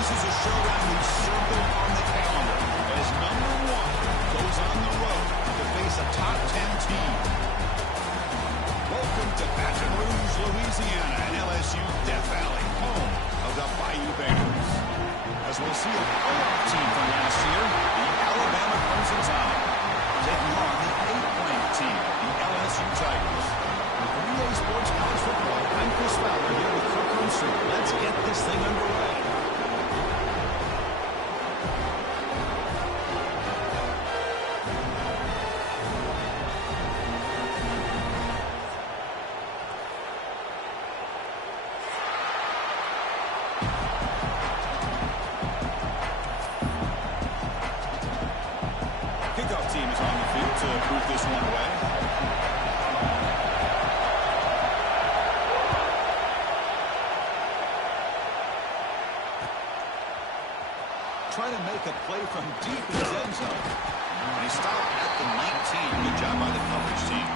This is a showdown we've circled on the calendar as number one goes on the road to face a top 10 team. Welcome to Baton Rouge, Louisiana, and LSU Death Valley, home of the Bayou Bears. As we'll see a playoff team from last year, the Alabama Crimson Tide, taking on the 8th-ranked team, the LSU Tigers. With 3A Sports College Football, I'm Chris Fowler here with Kirk Armstrong. Let's get this thing underway. Kickoff team is on the field to move this one away. Trying to make a play from deep in his end zone. And he stopped at the 19. Good job by the coverage team.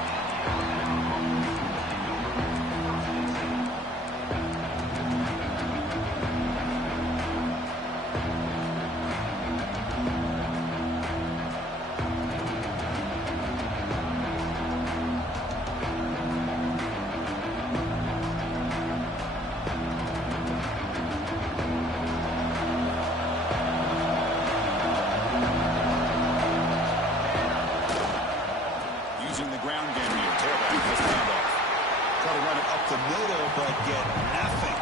Using the ground game here. Tailback has the handoff. Try to run it up the middle, but get nothing.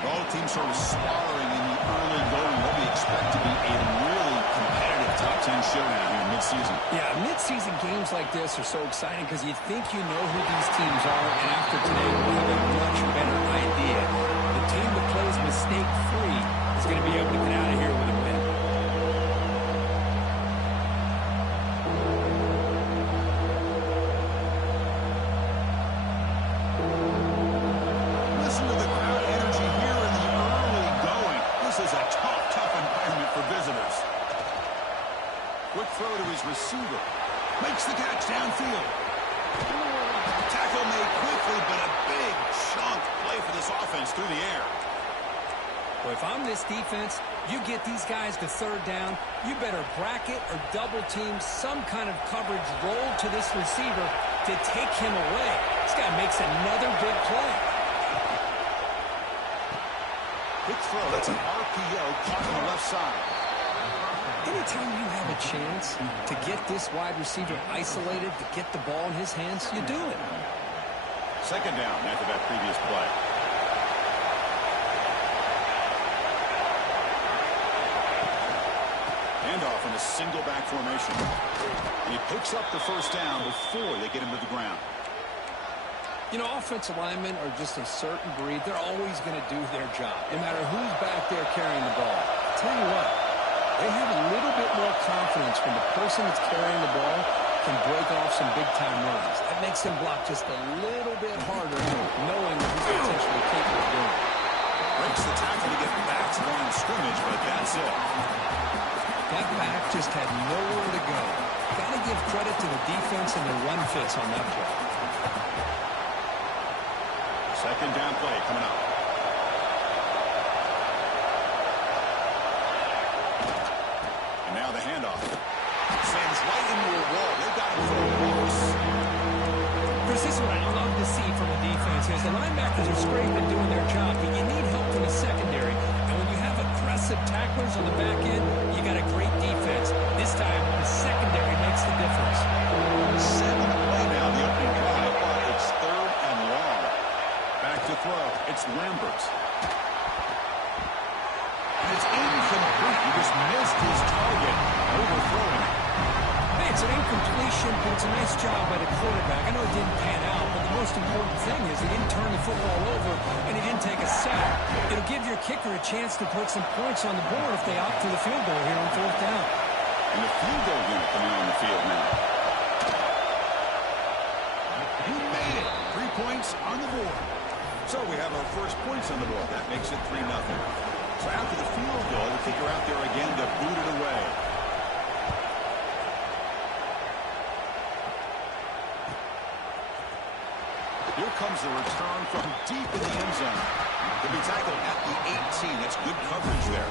Both teams sort of sparring in the early going. What we expect to be a really competitive top 10 showdown here mid-season. Yeah, mid-season games like this are so exciting because you think you know who these teams are, and after today, we'll have a much better idea. The team that plays mistake-free is going to be able to get out of here with a win. Quick throw to his receiver. Makes the catch downfield. Tackle made quickly, but a big chunk play for this offense through the air. Well, if I'm this defense, you get these guys to third down, you better bracket or double team some kind of coverage roll to this receiver to take him away. This guy makes another big play. Quick throw. That's an RPO caught on the left side. Anytime you have a chance to get this wide receiver isolated, to get the ball in his hands, you do it. Second down after that previous play. Handoff in a single back formation. And he picks up the first down before they get him to the ground. You know, offensive linemen are just a certain breed. They're always going to do their job, no matter who's back there carrying the ball. I'll tell you what. They have a little bit more confidence when the person that's carrying the ball can break off some big-time runs. That makes them block just a little bit harder, knowing who's potentially capable of doing it. Breaks the tackle to get back to line of scrimmage, but that's it. That back just had nowhere to go. Got to give credit to the defense and their run fits on that play. Second down play coming up. Now the handoff. Sends right into a wall. They got him for a loss. Chris, this is what I love to see from the defense. As the linebackers are scraping and doing their job, but you need help from the secondary. And when you have aggressive tacklers on the back end, you got a great defense. This time, the secondary makes the difference. 7th play now, the opening drive, but it's third and long. Back to throw. It's Lambert. And it's incomplete. He just missed his target, overthrowing it. Hey, it's an incompletion, but it's a nice job by the quarterback. I know it didn't pan out, but the most important thing is he didn't turn the football over and he didn't take a sack. It'll give your kicker a chance to put some points on the board if they opt for the field goal here on fourth down. And the field goal unit coming on the field now. He made it. 3 points on the board. So we have our first points on the board. That makes it 3-0. So after the field goal, the kicker out there again to boot it away. Here comes the return from deep in the end zone. Could be tackled at the 18. That's good coverage there.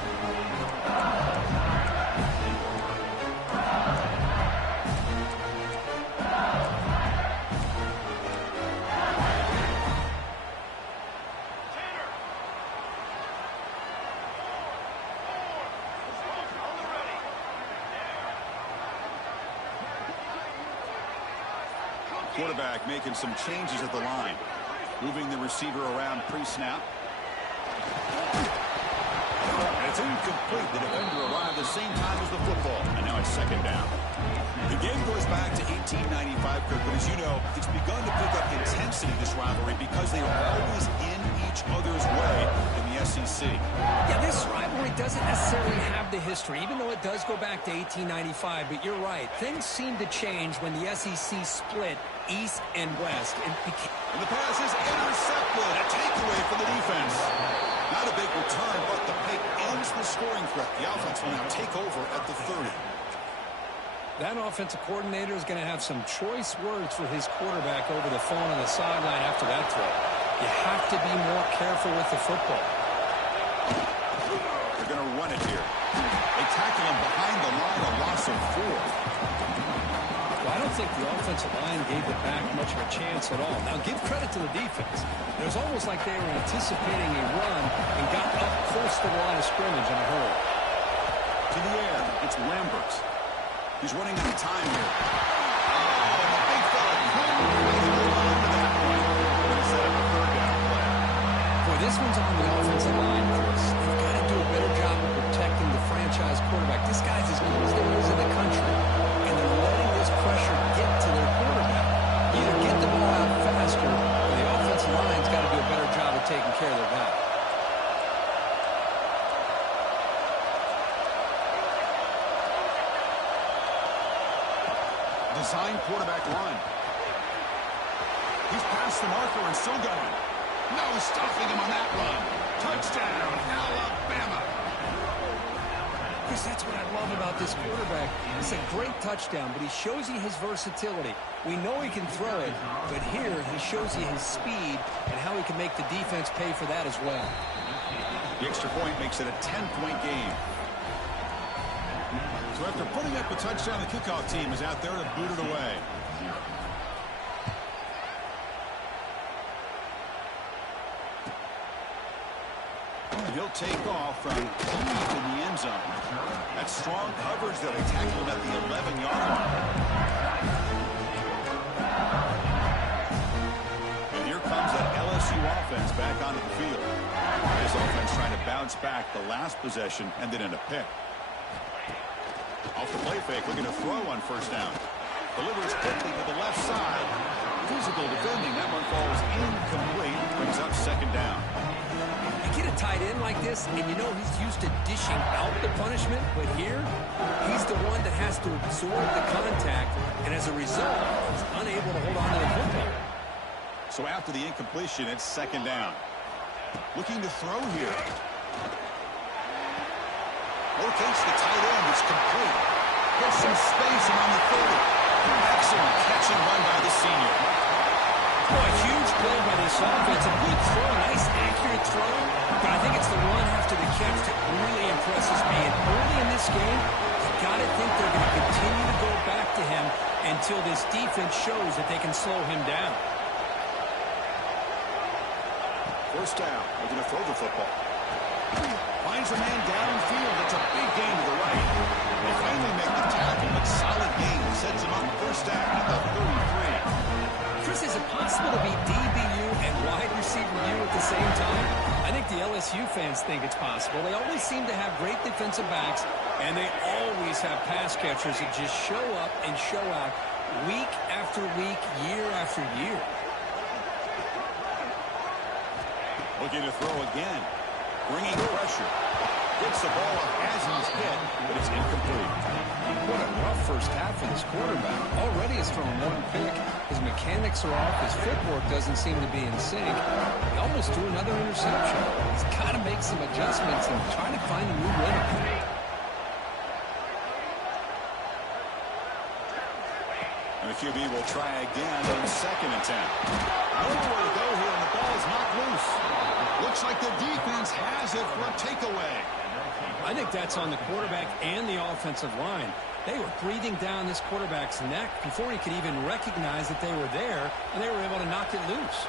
Quarterback making some changes at the line. Moving the receiver around pre-snap. And it's incomplete. The defender arrived the same time as the football. And now it's second down. The game goes back to 1895, Kirk, but as you know, it's begun to pick up intensity, this rivalry, because they are always in each other's way in the SEC. Yeah, this rivalry doesn't necessarily have the history, even though it does go back to 1895, but you're right. Things seem to change when the SEC split east and west. And the pass is intercepted. A takeaway for the defense. Not a big return, but the pick ends the scoring threat. The offense will now take over at the 30. That offensive coordinator is going to have some choice words for his quarterback over the phone on the sideline after that throw. You have to be more careful with the football. They're going to run it here. They tackle him behind the line, a loss of 4. Well, I don't think the offensive line gave the back much of a chance at all. Now, give credit to the defense. It was almost like they were anticipating a run and got up close to the line of scrimmage in a hurry. To the air, it's Lambert. He's running out of time here. Oh, and the big fella couldn't really hold on to that one. Going to set up a third down play. Boy, this one's on the offensive line, Chris. They've got to do a better job of protecting the franchise quarterback. This guy's as good as there is in the country, and they're letting this pressure get to their quarterback. Either get the ball out faster, or the offensive line's got to do a better job of taking care of their guy. Design quarterback run. He's past the marker and still going. No stopping him on that run. Touchdown, Alabama. Chris, that's what I love about this quarterback. It's a great touchdown, but he shows you his versatility. We know he can throw it, but here he shows you his speed and how he can make the defense pay for that as well. The extra point makes it a 10-point game. So after putting up a touchdown, the kickoff team is out there to boot it away. He'll take off from deep in the end zone. That's strong coverage that they tackled him at the 11-yard line. And here comes that LSU offense back onto the field. This offense trying to bounce back the last possession and then in a pick. Off the play fake, looking to throw on first down. Delivers quickly to the left side. Physical defending. That one falls incomplete. Brings up second down. You get a tight end like this, and you know he's used to dishing out the punishment, but here, he's the one that has to absorb the contact, and as a result, he's unable to hold on to the football. So after the incompletion, it's second down. Looking to throw here. Locates the tight end. It's complete. Gets some space around the 30. Excellent catch and run by the senior. Boy, a huge play by this offense. A good throw, nice accurate throw. But I think it's the run after the catch that really impresses me. And early in this game, you got to think they're going to continue to go back to him until this defense shows that they can slow him down. First down. Looking to throw the football. Finds a man downfield. It's a big gain to the right. They finally make the tackle, but solid gain sets him up first down at the 33. Chris, is it possible to be DBU and wide receiver U at the same time? I think the LSU fans think it's possible. They always seem to have great defensive backs, and they always have pass catchers that just show up and show out week after week, year after year. Looking to throw again. Bringing pressure. Gets the ball up as he's hit, but it's incomplete. What a rough first half for this quarterback. Already has thrown one pick. His mechanics are off. His footwork doesn't seem to be in sync. He almost threw another interception. He's got to make some adjustments and try to find a new rhythm. And the QB will try again on second attempt. Nowhere loose. Looks like the defense has it for a takeaway. I think that's on the quarterback and the offensive line. They were breathing down this quarterback's neck before he could even recognize that they were there, and they were able to knock it loose.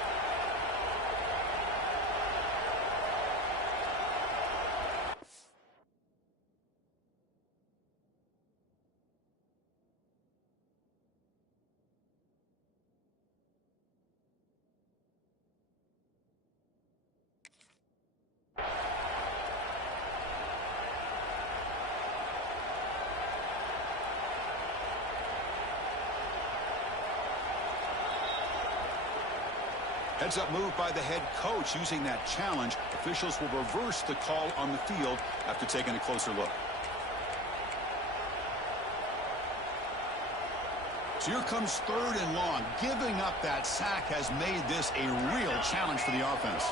Heads-up move by the head coach using that challenge. Officials will reverse the call on the field after taking a closer look. So here comes 3rd and long. Giving up that sack has made this a real challenge for the offense.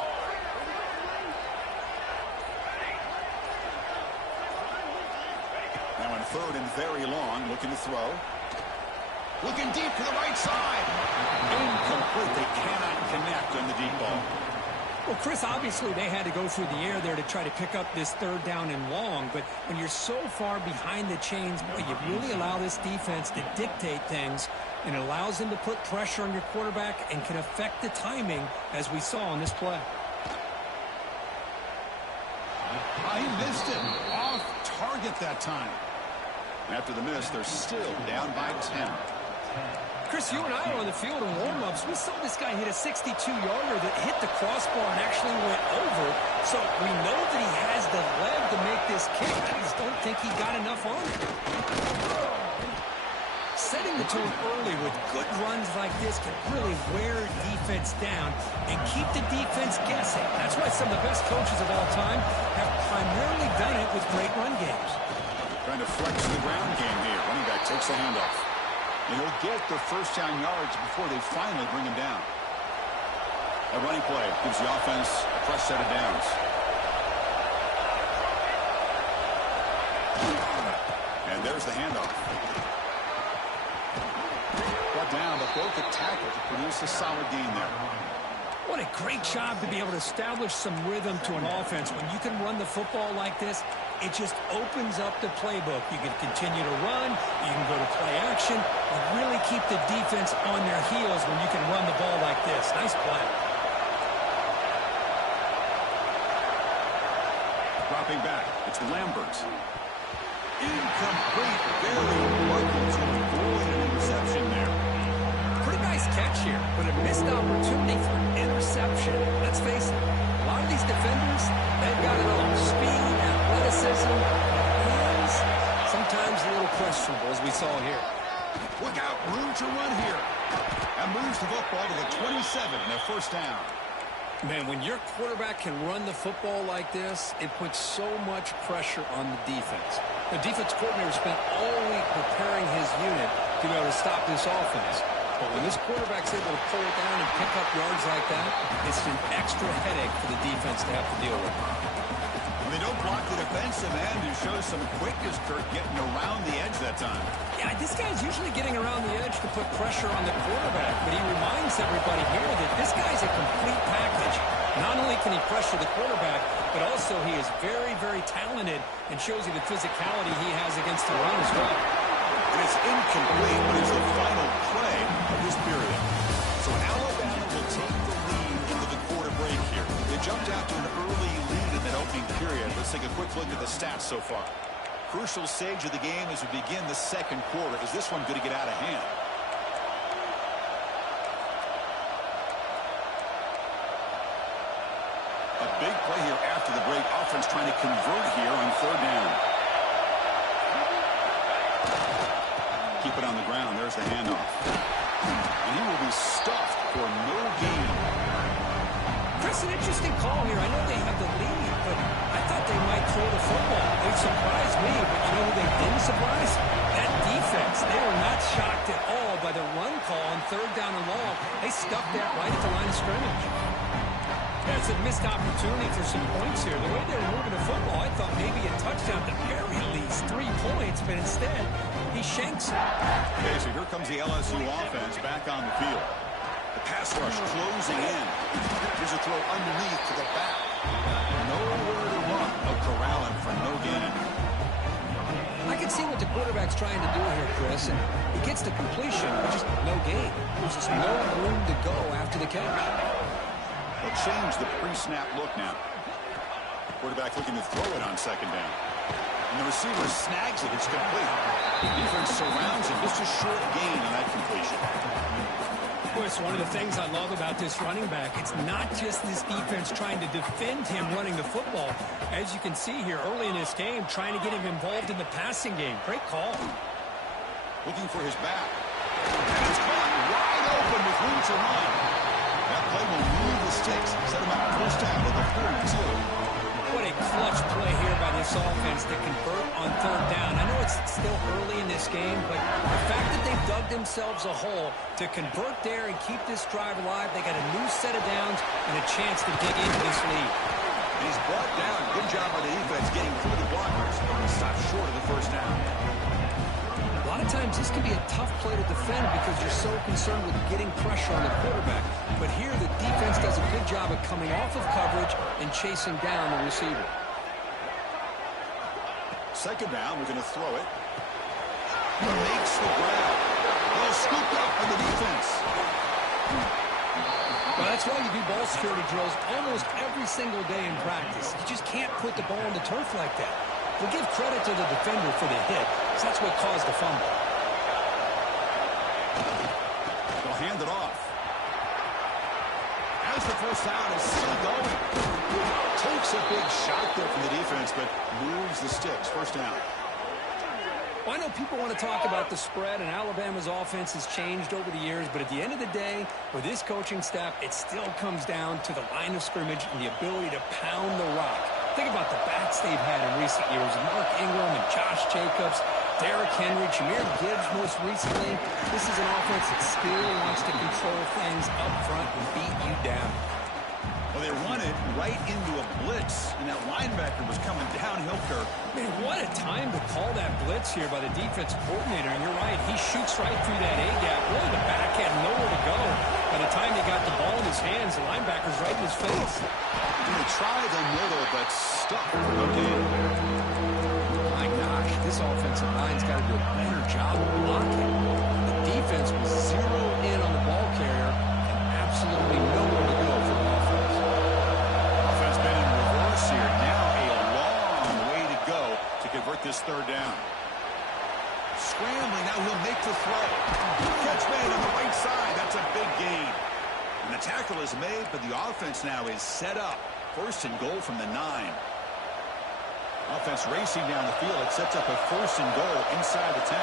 Now on 3rd and very long, looking to throw. Looking deep to the right side. Incomplete. They cannot connect on the deep ball. Well, Chris, obviously they had to go through the air there to try to pick up this 3rd down and long, but when you're so far behind the chains, boy, you really allow this defense to dictate things, and it allows them to put pressure on your quarterback and can affect the timing, as we saw on this play. He missed it. Off target that time. After the miss, they're still down by 10. Chris, you and I were on the field in warm-ups. We saw this guy hit a 62-yarder that hit the crossbar and actually went over. So we know that he has the leg to make this kick. I just don't think he got enough on it. Setting the tone early with good runs like this can really wear defense down and keep the defense guessing. That's why some of the best coaches of all time have primarily done it with great run games. Trying to flex the ground game here. Running back takes the handoff. And he'll get the 1st down yards before they finally bring him down. A running play gives the offense a fresh set of downs. And there's the handoff. Brought down, but broke the tackle to produce a solid gain there. What a great job to be able to establish some rhythm to an offense. When you can run the football like this, it just opens up the playbook. You can continue to run, you can go to play action, and really keep the defense on their heels when you can run the ball like this. Nice play. Dropping back, it's Lambert. Incomplete, barely lucky to avoid an interception there. Pretty nice catch here, but a missed opportunity for interception. Let's face it, a lot of these defenders, they've got it all. Speed, athleticism, hands, sometimes a little questionable, as we saw here. Look out, room to run here. And moves the football to the 27 and a 1st down. Man, when your quarterback can run the football like this, it puts so much pressure on the defense. The defense coordinator spent all week preparing his unit to be able to stop this offense. But when this quarterback's able to pull it down and pick up yards like that, it's an extra headache for the defense to have to deal with. When they don't block the defensive end, who shows some quickness, Kirk, getting around the edge that time. Yeah, this guy's usually getting around the edge to put pressure on the quarterback, but he reminds everybody here that this guy's a complete package. Not only can he pressure the quarterback, but also he is very, very talented and shows you the physicality he has against the run as well. And it's incomplete, but it's the final play of this period. So Alabama will take the lead into the quarter break here. They jumped out to an early lead in that opening period. Let's take a quick look at the stats so far. Crucial stage of the game as we begin the 2nd quarter. Is this one going to get out of hand? A big play here after the break. Offense trying to convert here on 3rd down. Keep it on the ground. There's the handoff. And he will be stuffed for no gain. Chris, an interesting call here. I know they have the lead, but I thought they might throw the football. They surprised me, but you know who they didn't surprise? That defense. They were not shocked at all by the run call on 3rd down and long. They stuffed that right at the line of scrimmage. Yeah, it's a missed opportunity for some points here. The way they were moving the football, I thought maybe a touchdown at the very least, 3 points, but instead, he shanks it. Okay, so here comes the LSU offense back on the field. The pass rush closing in. Here's a throw underneath to the back. Nowhere to run. They'll corral him for no gain. I can see what the quarterback's trying to do here, Chris, and he gets the completion, but just no gain. There's just no room to go after the catch. They'll change the pre-snap look now. Quarterback looking to throw it on second down. And the receiver snags it. It's complete. The defense surrounds him. Just a short gain on that completion. Chris, one of the things I love about this running back, it's not just this defense trying to defend him running the football. As you can see here early in this game, trying to get him involved in the passing game. Great call. Looking for his back. And it's caught wide open with room to run. That play will move the sticks. Set him up first down with a 4-2. What a clutch play here by this offense to convert on third down. I know it's still early in this game, but the fact that they've dug themselves a hole to convert there and keep this drive alive, they got a new set of downs and a chance to dig into this lead. He's brought down. Good job by the defense getting through the blockers. He stopped short of the first down. A lot of times this can be a tough play to defend because you're so concerned with getting pressure on the quarterback. But here the defense does a good job of coming off of coverage and chasing down the receiver. Second down, we're going to throw it. He makes the grab. Well, scooped up by the defense. Well, that's why you do ball security drills almost every single day in practice. You just can't put the ball on the turf like that. We'll give credit to the defender for the hit, because that's what caused the fumble. They'll hand it off. As the first down is still going. Takes a big shot there from the defense, but moves the sticks. First down. Well, I know people want to talk about the spread, and Alabama's offense has changed over the years, but at the end of the day, with this coaching staff, it still comes down to the line of scrimmage and the ability to pound the rock. Think about the backs they've had in recent years. Mark Ingram and Josh Jacobs, Derrick Henry, Jahmyr Gibbs most recently. This is an offense that still wants to control things up front and beat you down. Well, they run it right into a blitz, and that linebacker was coming downhill, Kirk. Man, what a time to call that blitz here by the defensive coordinator. And you're right, he shoots right through that A-gap. Really, the back had nowhere to go. By the time he got the ball in his hands, the linebacker's right in his face. They try the middle, but stuck. Okay. My gosh, this offensive line's got to do a better job of blocking. The defense was zeroed in on the ball carrier and absolutely nowhere to go for the offense. Offense been in reverse here. Now a long way to go to convert this third down. Scrambling, now he'll make the throw. Catch made on the right side. That's a big gain. And the tackle is made, but the offense now is set up. First and goal from the 9. Offense racing down the field. It sets up a first and goal inside the 10.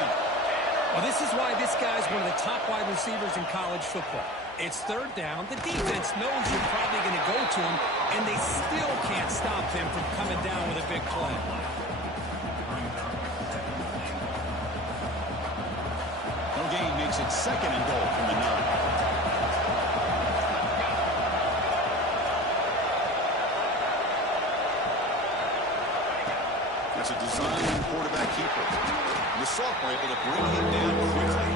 Well, this is why this guy's one of the top wide receivers in college football. It's third down. The defense knows you're probably going to go to him, and they still can't stop him from coming down with a big play. No gain makes it second and goal from the 9. That's a design quarterback keeper. The sophomore able to bring him down quickly.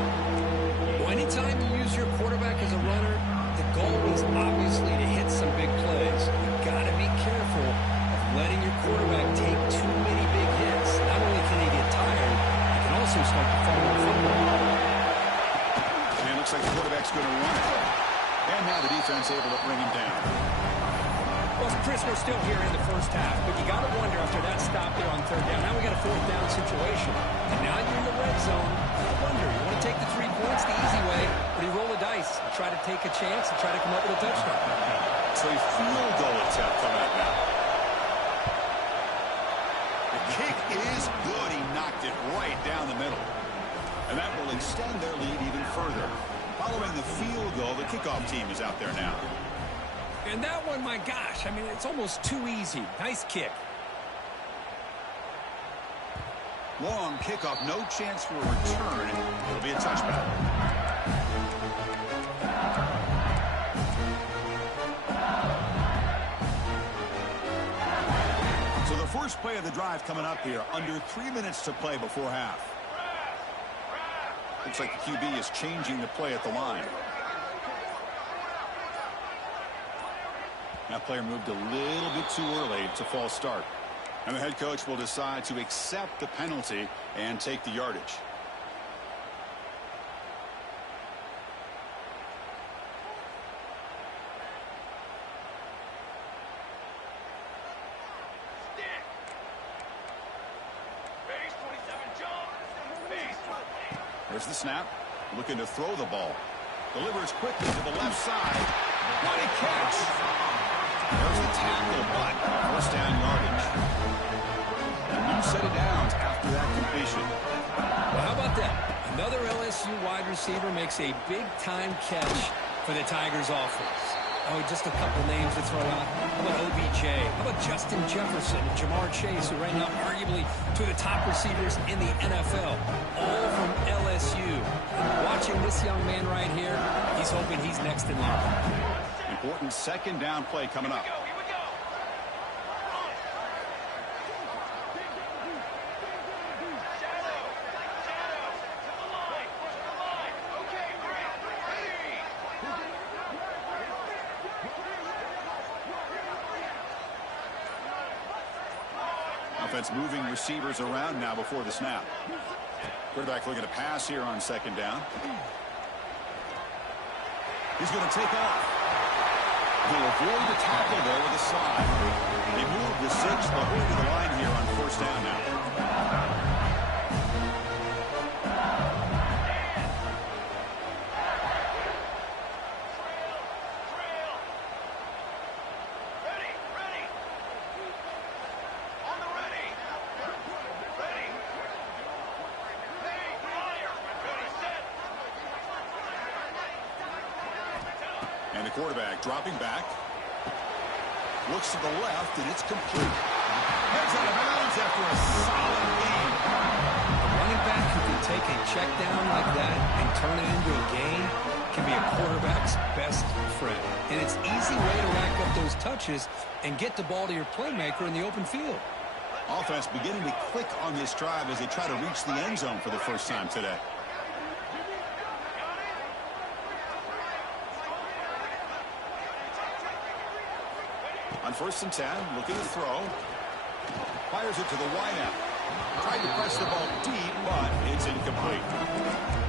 Well, anytime you use your quarterback as a runner, the goal is obviously to hit some big plays. You've got to be careful of letting your quarterback take too many big hits. Not only can he get tired, he can also start to fumble the football. And it looks like the quarterback's going to run it. And now the defense able to bring him down. Well, Chris, we're still here in the first half, but you got to wonder after that stop there on third down. Now we got a fourth down situation, and now you're in the red zone. I wonder, you want to take the 3 points the easy way, or do you roll the dice and try to take a chance and try to come up with a touchdown? So a field goal attempt coming up now. The kick is good. He knocked it right down the middle. And that will extend their lead even further. Following the field goal, the kickoff team is out there now. And that one, my gosh, I mean, it's almost too easy. Nice kick. Long kickoff, no chance for a return. It'll be a touchback. So the first play of the drive coming up here. Under 3 minutes to play before half. Looks like the QB is changing the play at the line. That player moved a little bit too early. It's a false start. And the head coach will decide to accept the penalty and take the yardage. There's the snap. Looking to throw the ball. Delivers quickly to the left side. What a catch! There's the tackle, but first down yardage. A new set of downs after that completion. Well, how about that? Another LSU wide receiver makes a big-time catch for the Tigers offense. Oh, just a couple names to throw out. How about OBJ? How about Justin Jefferson and Jamar Chase, who right now arguably two of the top receivers in the NFL, all from LSU. And watching this young man right here, he's hoping he's next in line. Important second down play coming up. Offense moving receivers around now before the snap. Quarterback looking to pass here on second down. He's going to take off. He'll avoid the tackle there with a slide. They move the 6th over to the line here on first down now. And the quarterback dropping back. Looks to the left, and it's complete. Heads out of bounds after a solid gain. A running back who can take a check down like that and turn it into a gain can be a quarterback's best friend. And it's an easy way to rack up those touches and get the ball to your playmaker in the open field. Offense beginning to click on this drive as they try to reach the end zone for the first time today. On 1st and 10, looking to throw. Fires it to the wideout. Tried to press the ball deep, but it's incomplete.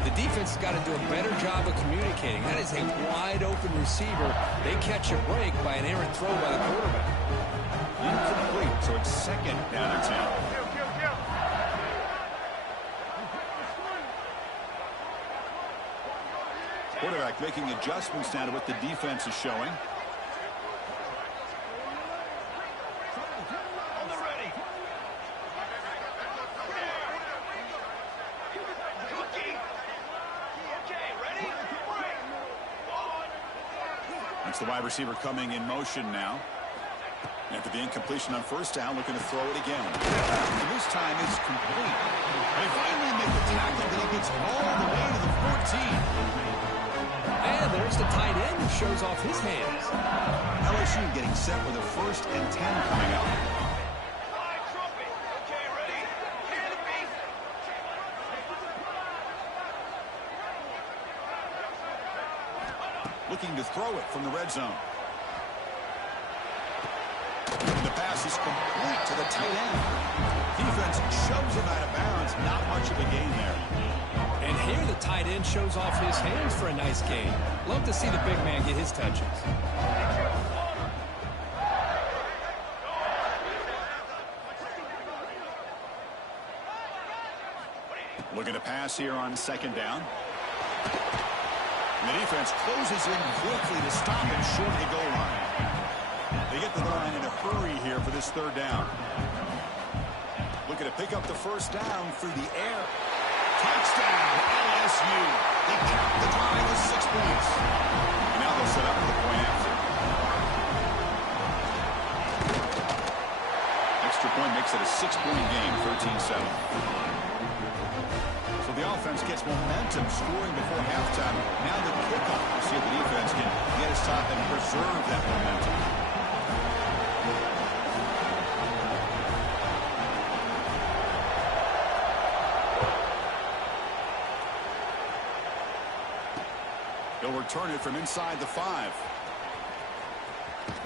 The defense has got to do a better job of communicating. That is a wide-open receiver. They catch a break by an errant throw by the quarterback. Incomplete, so it's second down and 10. Quarterback making adjustments now to what the defense is showing. That's the wide receiver coming in motion now. After the incompletion on first down, looking to throw it again. And this time it's complete. They finally make the tackle, but he gets all the way to the 14. And there's the tight end who shows off his hands. LSU getting set with a 1st and 10 coming up. Looking to throw it from the red zone. The pass is complete to the tight end. Defense shoves him out of bounds. Not much of a gain there. And here the tight end shows off his hands for a nice gain. Love to see the big man get his touches. Looking to pass here on second down. And the defense closes in quickly to stop him short of the goal line. They get to the line in a hurry here for this 3rd down. Looking to pick up the first down through the air. Touchdown, LSU. They cap the drive with 6 points. And now they'll set up for the point after. Extra point makes it a 6-point game, 13-7. So the offense gets momentum scoring before halftime. Now the kickoff. We'll see if the defense can get us top and preserve that momentum. He'll return it from inside the 5.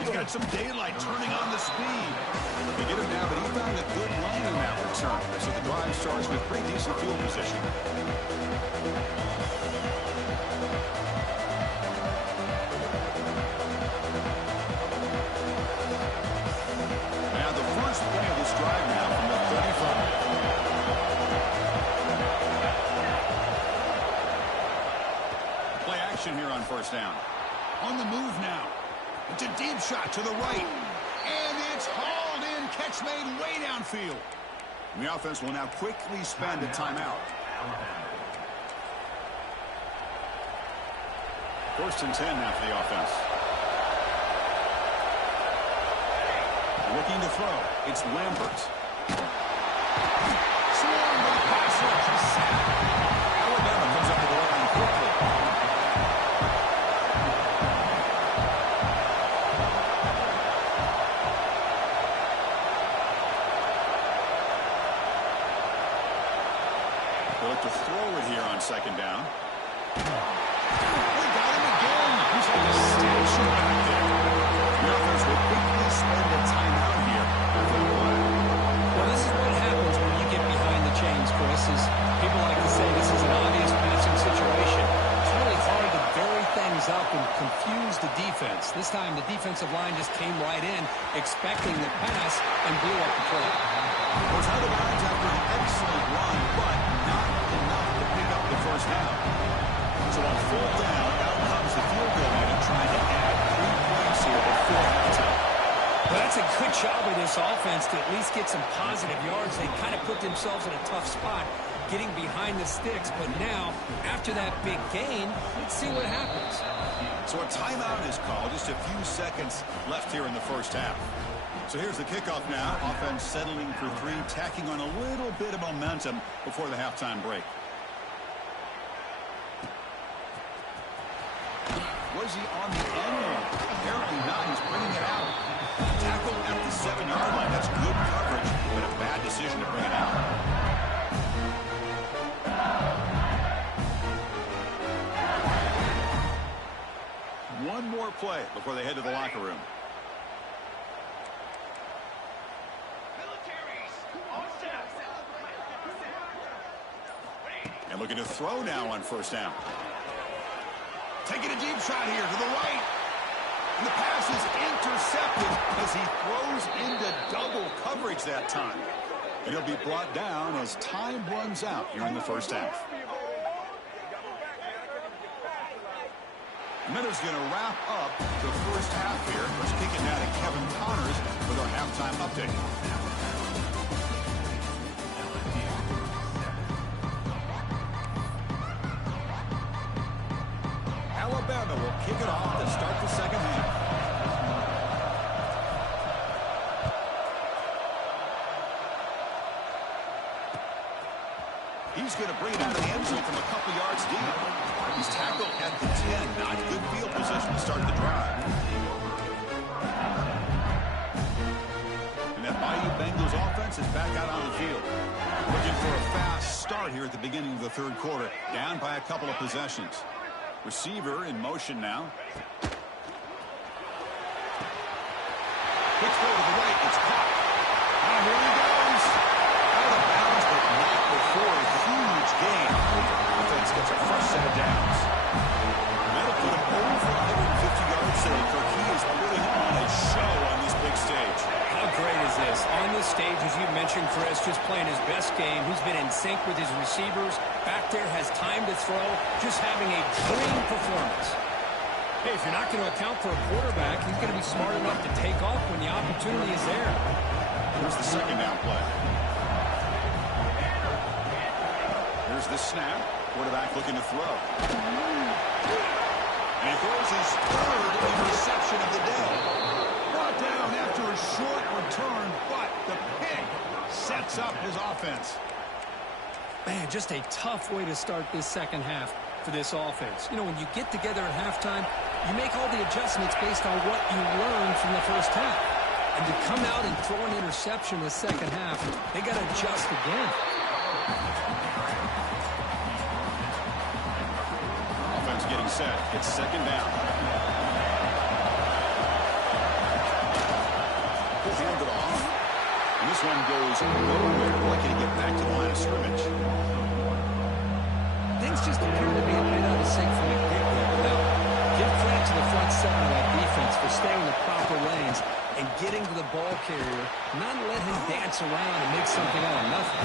He's got some daylight turning on the speed. They get him now, but he found a good line in that return. So the drive starts with pretty decent field position. And the first play of this drive now from the 35. Play action here on first down. On the move now. It's a deep shot to the right. And it's hauled in. Catch made way downfield. And the offense will now quickly spend a timeout. First and 10 now for the offense. Looking to throw. It's Lambert. Swarmed by pass rush. Alabama comes up with the line quickly. They look to throw it here on second down. We got him again. He's like a statue back there. The offense will quickly spend a timeout here after the play. Well, this is what happens when you get behind the chains, Chris. Is people like to say this is an obvious passing situation. It's really hard to vary things up and confuse the defense. This time the defensive line just came right in, expecting the pass, and blew up the play. Was out of bounds after an excellent run, but not enough to pick up the first down. So on fourth down, out comes the field goal unit trying to add 3 points here before halftime. Well, that's a good job of this offense to at least get some positive yards. They kind of put themselves in a tough spot getting behind the sticks. But now, after that big gain, let's see what happens. So a timeout is called. Just a few seconds left here in the first half. So here's the kickoff now. Offense settling for 3, tacking on a little bit of momentum before the halftime break. Was he on the end line? Apparently not. He's bringing it out. Tackle at the 7-yard line. That's good coverage, but a bad decision to bring it out. One more play before they head to the locker room. And looking to throw now on first down. Taking a deep shot here to the right. And the pass is intercepted as he throws into double coverage that time. And he'll be brought down as time runs out here in the first half. And that is going to wrap up the first half here. Let's kick it now to Kevin Connors with our halftime update. Alabama will kick it off to start the second half. He's going to bring it out of the end zone from a couple yards deep. He's tackled at the 10. Not good field position to start the drive. And that Bayou Bengals offense is back out on the field. Looking for a fast start here at the beginning of the third quarter. Down by a couple of possessions. Receiver in motion now. Quick throw to the right. It's caught. Now here he goes. Out of bounds, but not before a huge gain. Offense gets a fresh set of downs. That'll put him over 150 yards today. Kirk, he is putting on a show on this big stage. How great is this? On this stage, as you mentioned, Chris, just playing his best game. He's been in sync with his receivers. Back there, has time to throw. Just having a dream performance. Hey, if you're not going to account for a quarterback, he's going to be smart enough to take off when the opportunity is there. Here's the second down play. Here's the snap. Quarterback looking to throw. And he throws his third interception of the day. Brought down after a short return, but the pick sets up his offense. Man, just a tough way to start this second half for this offense. You know, when you get together at halftime, you make all the adjustments based on what you learned from the first half. And to come out and throw an interception in the second half, they got to adjust again. Offense getting set. It's second down. one goes nowhere. Lucky to get back to the line of scrimmage. Things just appear to be a bit out of sync from the get-go. Now, give credit to the front seven of that defense for staying in the proper lanes and getting to the ball carrier, not let him dance around and make something out of nothing.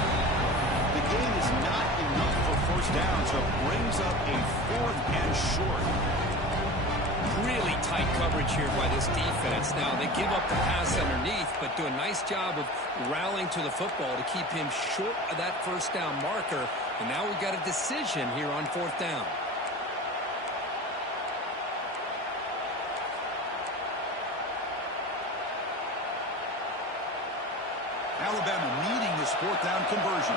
The gain is not enough for first down, so it brings up a 4th and short. Really tight coverage here by this defense. Now, they give up the pass underneath, but do a nice job of rallying to the football to keep him short of that first down marker. And now we've got a decision here on 4th down. Alabama needing this 4th down conversion.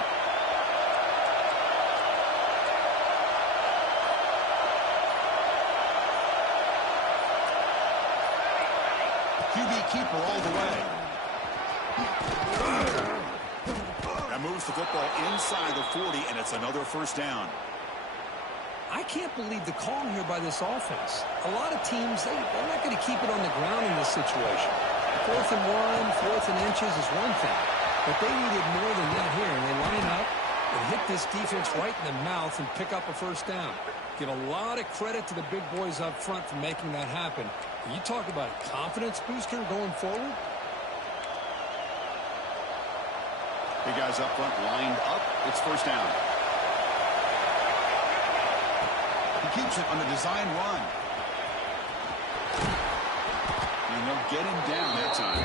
QB keeper all the way. That moves the football inside the 40, and it's another first down. I can't believe the call here by this offense. A lot of teams, they're not going to keep it on the ground in this situation. 4th and 1, 4th and inches is one thing. But they needed more than that here, and they line up and hit this defense right in the mouth and pick up a first down. Give a lot of credit to the big boys up front for making that happen. You talk about a confidence booster going forward. Big guys up front lined up. It's first down. He keeps it on the design run. And they'll get him down that time.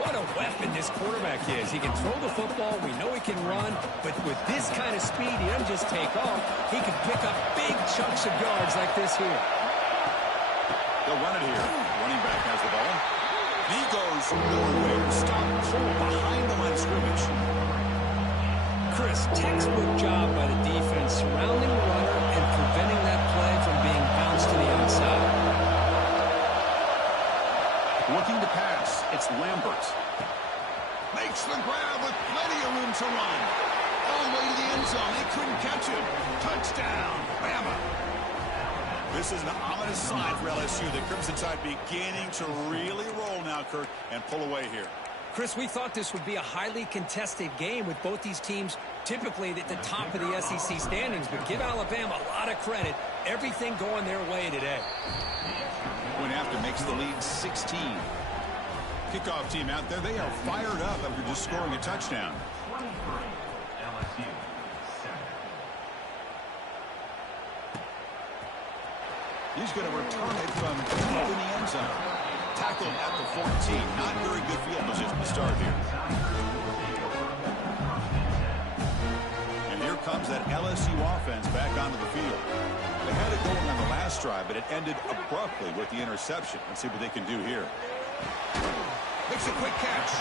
What a weapon this quarterback is. He can throw the football. We know he can run. But with this kind of speed, he doesn't just take off. He can pick up big chunks of yards like this here. They'll run it here. Running back has the ball. He goes nowhere. Stop behind the line of scrimmage. Chris, textbook job by the defense surrounding the runner and preventing that play from being bounced to the outside. Looking to pass. It's Lambert. Makes the grab with plenty of room to run. All the way to the end zone. They couldn't catch him. Touchdown, Bama. This is an ominous sign for LSU. The Crimson Tide beginning to really roll now, Kirk, and pull away here. Chris, we thought this would be a highly contested game with both these teams typically at the top of the SEC standings, but give Alabama a lot of credit. Everything going their way today. Point after makes the lead 16. Kickoff team out there. They are fired up after just scoring a touchdown. He's going to return it from deep in the end zone. Tackled at the 14. Not very good field position to start here. And here comes that LSU offense back onto the field. They had it going on the last drive, but it ended abruptly with the interception. Let's see what they can do here. Makes a quick catch.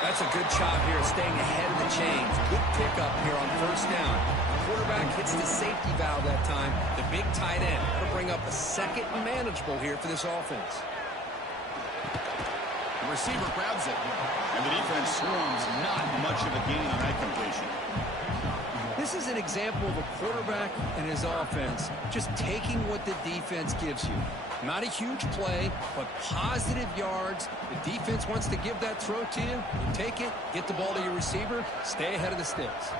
That's a good job here, staying ahead of the chains. Good pickup here on first down. The quarterback hits the safety valve that time. The big tight end. That'll bring up a second and manageable here for this offense. The receiver grabs it, and the defense swarms. Not much of a gain on that completion. This is an example of a quarterback and his offense just taking what the defense gives you. Not a huge play, but positive yards. The defense wants to give that throw to you. You take it, get the ball to your receiver, stay ahead of the sticks.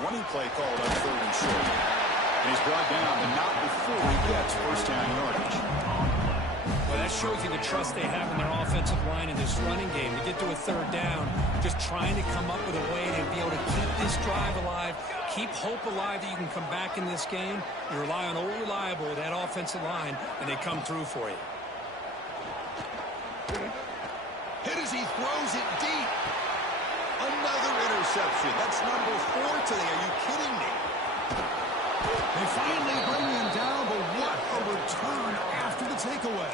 Running play called on 3rd and short. And he's brought down, but not before he gets first down yardage. Well, that shows you the trust they have in their offensive line in this running game. To get to a 3rd down, just trying to come up with a way to be able to keep this drive alive, keep hope alive that you can come back in this game. You rely on Old Reliable, that offensive line, and they come through for you. Hit as he throws it deep. Another interception. That's number 4 today. Are you kidding me? They finally bring him down, but what a return after the takeaway.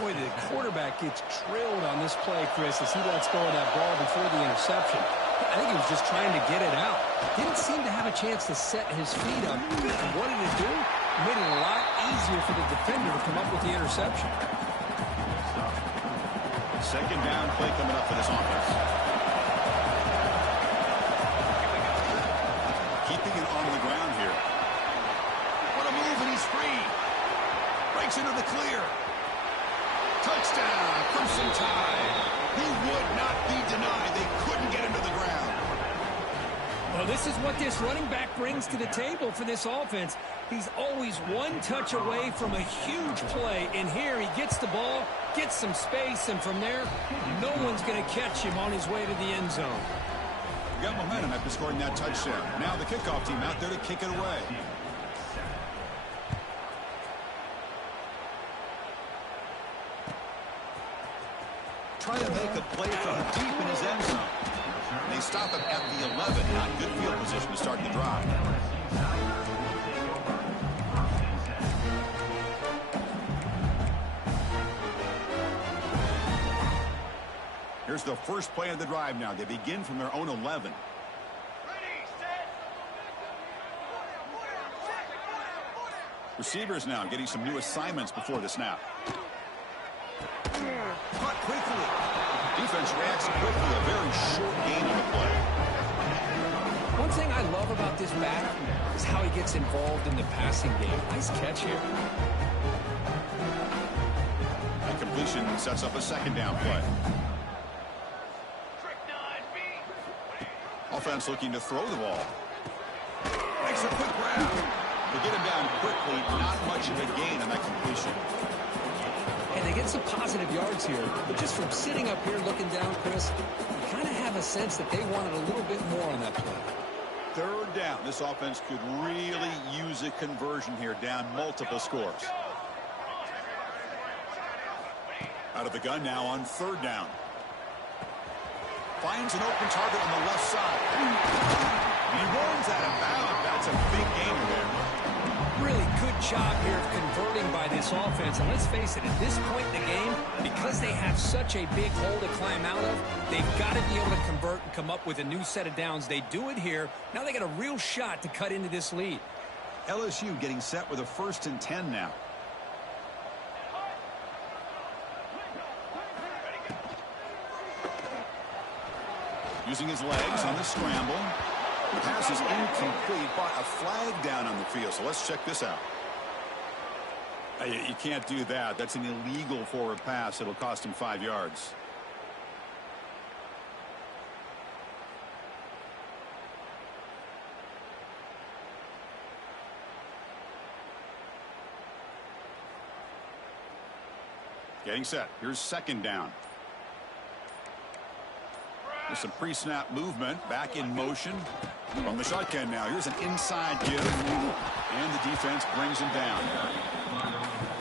Boy, the quarterback gets drilled on this play, Chris, as he lets go of that ball before the interception. I think he was just trying to get it out. Didn't seem to have a chance to set his feet up. What did it do? It made it a lot easier for the defender to come up with the interception. second down play coming up for this offense. Keeping it on the ground here. What a move, and he's free. Breaks into the clear. Touchdown, Crimson Tide. He would not be denied. They couldn't get him to the ground. Well, this is what this running back brings to the table for this offense. He's always one touch away from a huge play. And here he gets the ball, gets some space, and from there, no one's going to catch him on his way to the end zone. Got momentum after scoring that touchdown. Now the kickoff team out there to kick it away. Trying to make a play from deep in his end zone. They stop him at the 11. Not good field position to start the drive. Here's the first play of the drive now. They begin from their own 11. Receivers now getting some new assignments before the snap. Caught quickly. Defense reacts quickly. A very short gain on the play. One thing I love about this back is how he gets involved in the passing game. Nice catch here. That completion sets up a second down play. Offense looking to throw the ball. Makes a quick grab. They get him down quickly. Not much of a gain on that completion. And they get some positive yards here. But just from sitting up here looking down, Chris, you kind of have a sense that they wanted a little bit more on that play. Third down. This offense could really use a conversion here, down multiple scores. Out of the gun now on third down. Finds an open target on the left side. He runs out of bounds. That's a big gainer there. Really good job here of converting by this offense. And let's face it, at this point in the game, because they have such a big hole to climb out of, they've got to be able to convert and come up with a new set of downs. They do it here. Now they got a real shot to cut into this lead. LSU getting set with a 1st and 10 now. Using his legs on the scramble. The pass is incomplete, but a flag down on the field. So let's check this out. You can't do that. That's an illegal forward pass. It'll cost him 5 yards. Getting set. Here's second down. There's some pre-snap movement. Back in motion from the shotgun now. Here's an inside give. And the defense brings him down.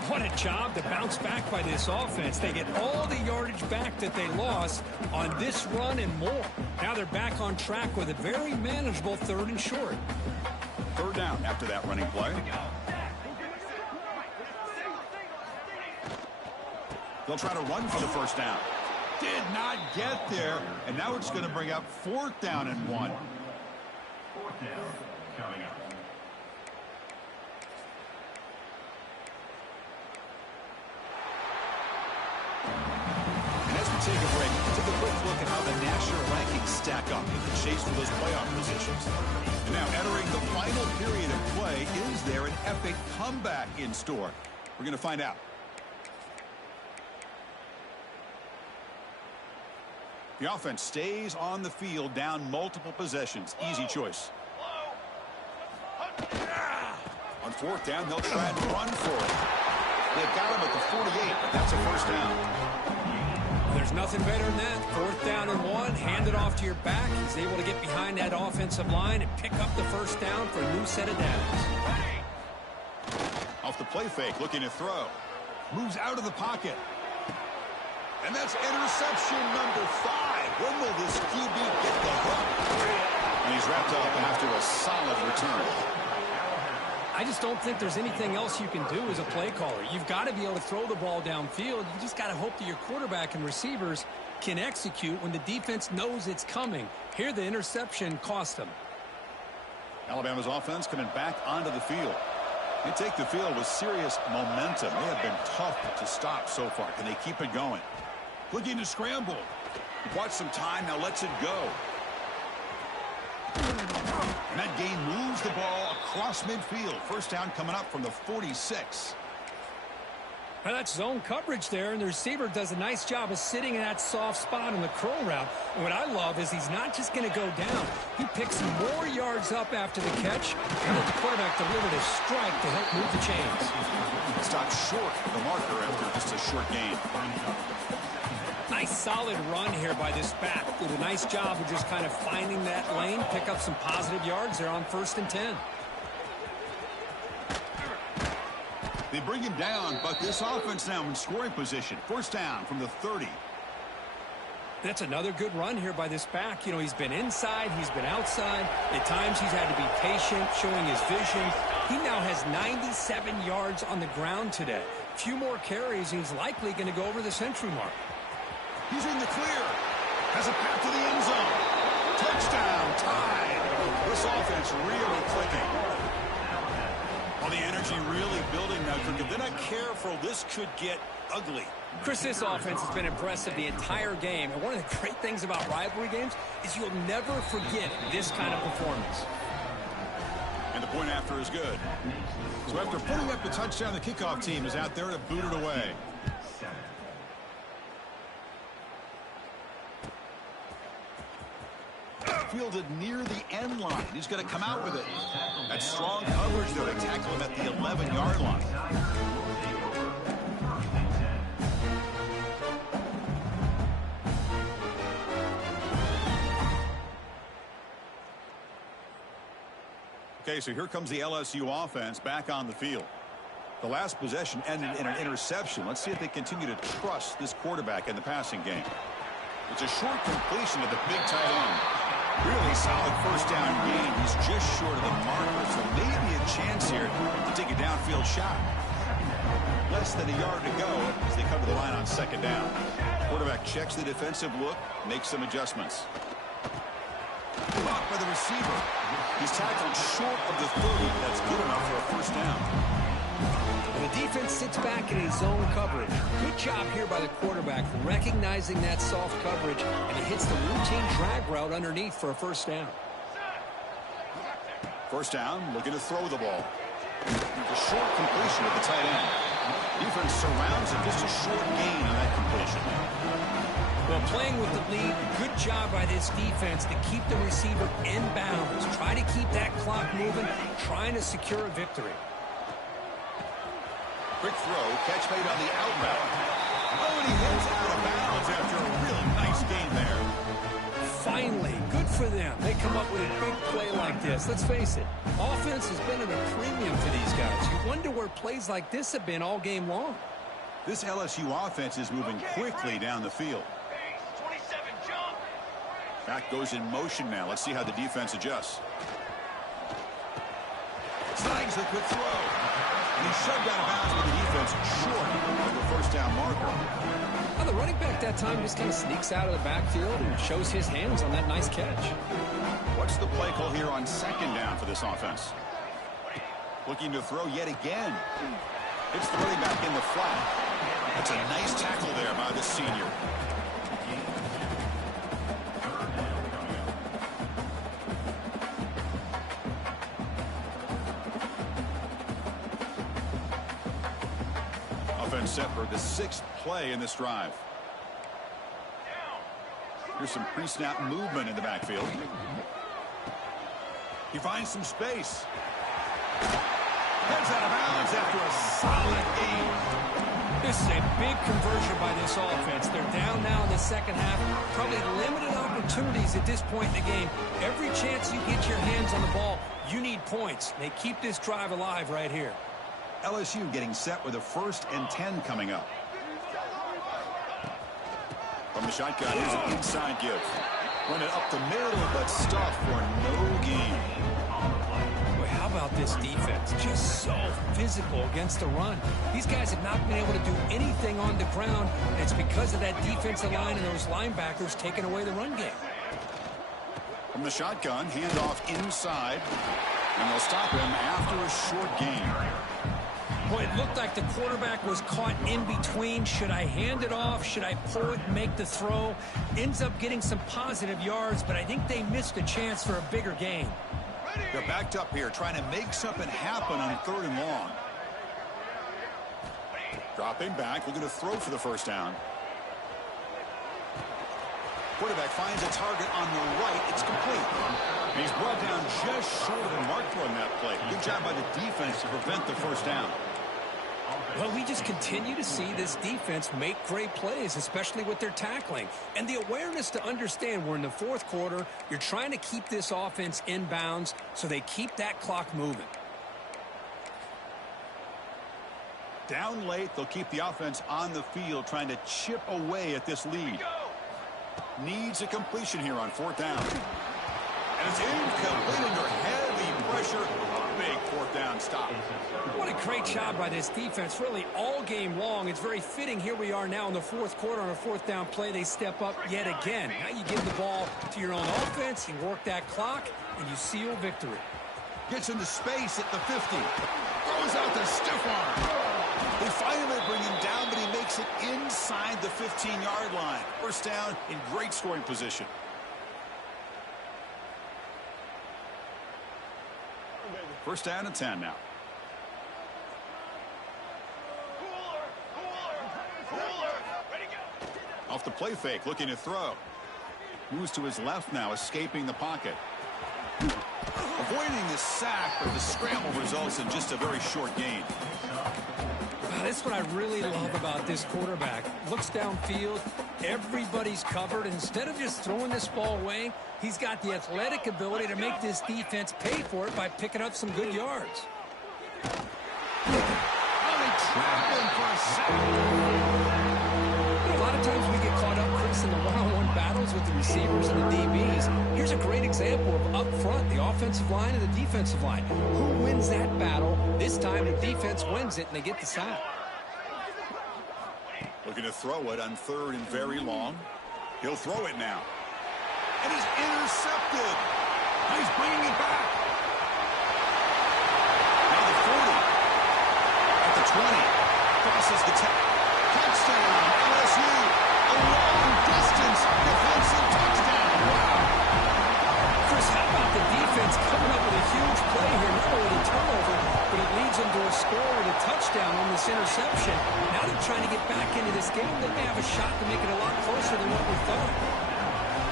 What a job to bounce back by this offense. They get all the yardage back that they lost on this run and more. Now they're back on track with a very manageable 3rd and short. Third down after that running play. They'll try to run for the first down. Did not get there, and now it's going to bring up 4th down and 1. 4th down coming up. And as we take a break, take a quick look at how the national rankings stack up in the chase for those playoff positions. And now entering the final period of play, is there an epic comeback in store? We're going to find out. The offense stays on the field, down multiple possessions. Easy choice. On 4th down, they'll try and run for it. They've got him at the 48, but that's a first down. There's nothing better than that. 4th down and 1, hand it off to your back. He's able to get behind that offensive line and pick up the first down for a new set of downs. Off the play fake, looking to throw. Moves out of the pocket. And that's interception number 5. When will this QB get the hook? And he's wrapped up after a solid return. I just don't think there's anything else you can do as a play caller. You've got to be able to throw the ball downfield. You just got to hope that your quarterback and receivers can execute when the defense knows it's coming. Here, the interception cost them. Alabama's offense coming back onto the field. They take the field with serious momentum. They have been tough to stop so far. Can they keep it going? Looking to scramble. Bought some time, now lets it go. And that gain moves the ball across midfield. First down coming up from the 46. Well, that's zone coverage there, and the receiver does a nice job of sitting in that soft spot in the curl route. And what I love is he's not just going to go down. He picks more yards up after the catch, and let the quarterback delivered a strike to help move the chains. Stopped short of the marker after just a short gain. Nice solid run here by this back. Did a nice job of just kind of finding that lane, pick up some positive yards there on 1st and 10. They bring him down, but this offense now in scoring position. First down from the 30. That's another good run here by this back. You know, he's been inside, he's been outside. At times he's had to be patient, showing his vision. He now has 97 yards on the ground today. Few more carries, and he's likely going to go over the century mark. He's in the clear. Has a path to the end zone. Touchdown, tied. This offense really clicking. Well, the energy really building now. If they're not careful, this could get ugly. Chris, this offense has been impressive the entire game. And one of the great things about rivalry games is you'll never forget this kind of performance. And the point after is good. So after putting up the touchdown, the kickoff team is out there to boot it away. Fielded near the end line. He's going to come out with it. That's strong coverage, though. They tackle him at the 11-yard line. Okay, so here comes the LSU offense back on the field. The last possession ended in an interception. Let's see if they continue to trust this quarterback in the passing game. It's a short completion to the big tight end. Really solid first down gain. He's just short of the marker, so maybe a chance here to take a downfield shot. Less than a yard to go as they come to the line on 2nd down. Quarterback checks the defensive look, makes some adjustments. Blocked by the receiver. He's tackled short of the 30. That's good enough for a first down. And the defense sits back in his zone coverage. Good job here by the quarterback recognizing that soft coverage, and he hits the routine drag route underneath for a first down. First down, looking to throw the ball. A short completion at the tight end. Defense surrounds him, just a short gain on that completion. Well, playing with the lead, good job by this defense to keep the receiver in bounds. Try to keep that clock moving, trying to secure a victory. Quick throw, catch made on the out route. Oh, and he heads out of bounds after a really nice gain there. Finally, good for them. They come up with a big play like this. Let's face it, offense has been at a premium for these guys. You wonder where plays like this have been all game long. This LSU offense is moving quickly down the field. Back goes in motion now. Let's see how the defense adjusts. Snags the quick throw. And he's shoved out of bounds with the defense short of the first down marker. Now the running back that time just kind of sneaks out of the backfield and shows his hands on that nice catch. What's the play call here on 2nd down for this offense? Looking to throw yet again. It's the running back in the flat. That's a nice tackle there by the senior. Set for the 6th play in this drive. Here's some pre-snap movement in the backfield. He finds some space. Heads out of bounds after a solid gain. This is a big conversion by this offense. They're down now in the second half. Probably limited opportunities at this point in the game. Every chance you get your hands on the ball, you need points. They keep this drive alive right here. LSU getting set with a 1st and 10 coming up. From the shotgun, here's an inside give. Run it up the middle, but stuff for no gain. Boy, how about this defense? Just so physical against the run. These guys have not been able to do anything on the ground, and it's because of that defensive line and those linebackers taking away the run game. From the shotgun, handoff inside, and they'll stop him after a short gain. Well, it looked like the quarterback was caught in between. Should I hand it off? Should I pull it and make the throw? Ends up getting some positive yards, but I think they missed a chance for a bigger gain. They're backed up here, trying to make something happen on 3rd and long. Dropping back, looking to throw for the first down. Quarterback finds a target on the right. It's complete. And he's brought down just short of the marker on that play. Good job by the defense to prevent the first down. Well, we just continue to see this defense make great plays, especially with their tackling. And the awareness to understand we're in the 4th quarter, you're trying to keep this offense in bounds so they keep that clock moving. Down late, they'll keep the offense on the field, trying to chip away at this lead. Needs a completion here on 4th down. And it's incomplete under heavy pressure. A big 4th down stop. What a great job by this defense, really all game long. It's very fitting. Here we are now in the 4th quarter on a 4th down play. They step up yet again. Now you give the ball to your own offense, you work that clock, and you seal victory. Gets into space at the 50. Throws out the stiff arm. They finally bring him down, but he makes it inside the 15-yard line. First down in great scoring position. First down and 10 now. Off the play fake, looking to throw. Moves to his left now, escaping the pocket. Avoiding the sack, but the scramble results in just a very short gain. That's what I really love about this quarterback. Looks downfield, everybody's covered. Instead of just throwing this ball away, he's got the athletic ability to make this defense pay for it by picking up some good yards. Traveling for a sack. A lot of times we get caught up, Chris, in the one-on-one battles with the receivers and the DBs. Here's a great example of up front, the offensive line and the defensive line. Who wins that battle? This time the defense wins it and they get the sack. Looking to throw it on 3rd and very long. He'll throw it now. And he's intercepted. And he's bringing it back. Now the 40. At the 20. Crosses the 10. Touchdown, LSU. A long-distance defensive touchdown. Wow. Chris, how about the defense coming up with a huge play here? Not only a turnover, but it leads them to a score and a touchdown on this interception. Now they're trying to get back into this game. They may have a shot to make it a lot closer than what we thought.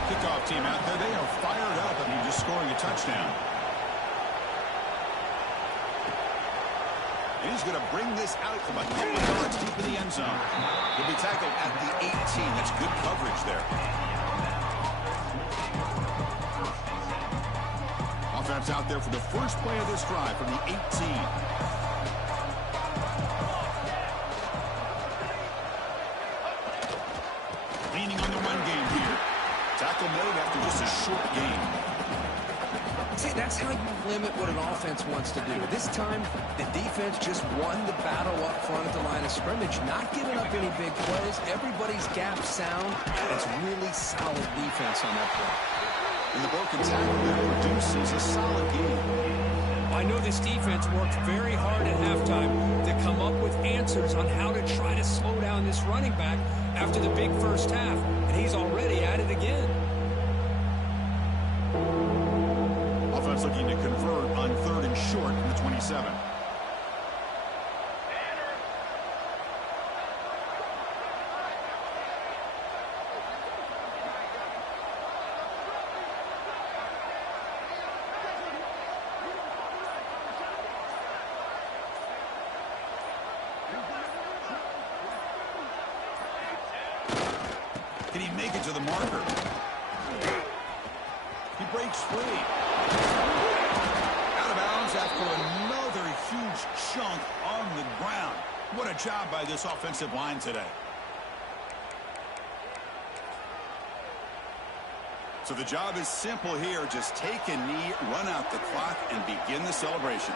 Kickoff team out there, they are fired up after just scoring a touchdown. And he's going to bring this out from a couple of yards deep in the end zone. He'll be tackled at the 18. That's good coverage there. Offense out there for the first play of this drive from the 18. Leaning on the run game here. Tackle made after just a short gain. See, that's how you limit what an offense wants to do. This time, the defense just won the battle up front at the line of scrimmage, not giving up any big plays. Everybody's gap sound. That's really solid defense on that play. And the broken tackle that produces a solid game. I know this defense worked very hard at halftime to come up with answers on how to try to slow down this running back after the big first half, and he's already at it again. Offense looking to convert on 3rd and short from the 27. Can he make it to the marker? He breaks free. Out of bounds after another huge chunk on the ground. What a job by this offensive line today. So the job is simple here. Just take a knee, run out the clock, and begin the celebration.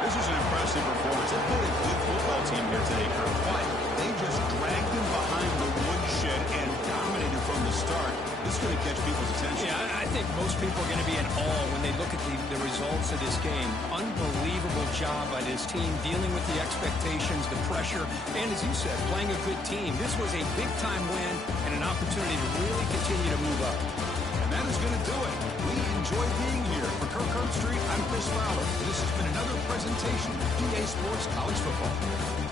This is an impressive performance. They've played a good football team here today, Kirk, but they just dragged them behind the woodshed and dominated from the start. This is going to catch people's attention. Yeah, I think most people are going to be in awe when they look at the results of this game. Unbelievable job by this team dealing with the expectations, the pressure, and as you said, playing a good team. This was a big-time win and an opportunity to really continue to move up. And that is going to do it. We enjoy being here. For Kirk Herbstreit, I'm Chris Fowler. This has been another presentation of EA Sports College Football.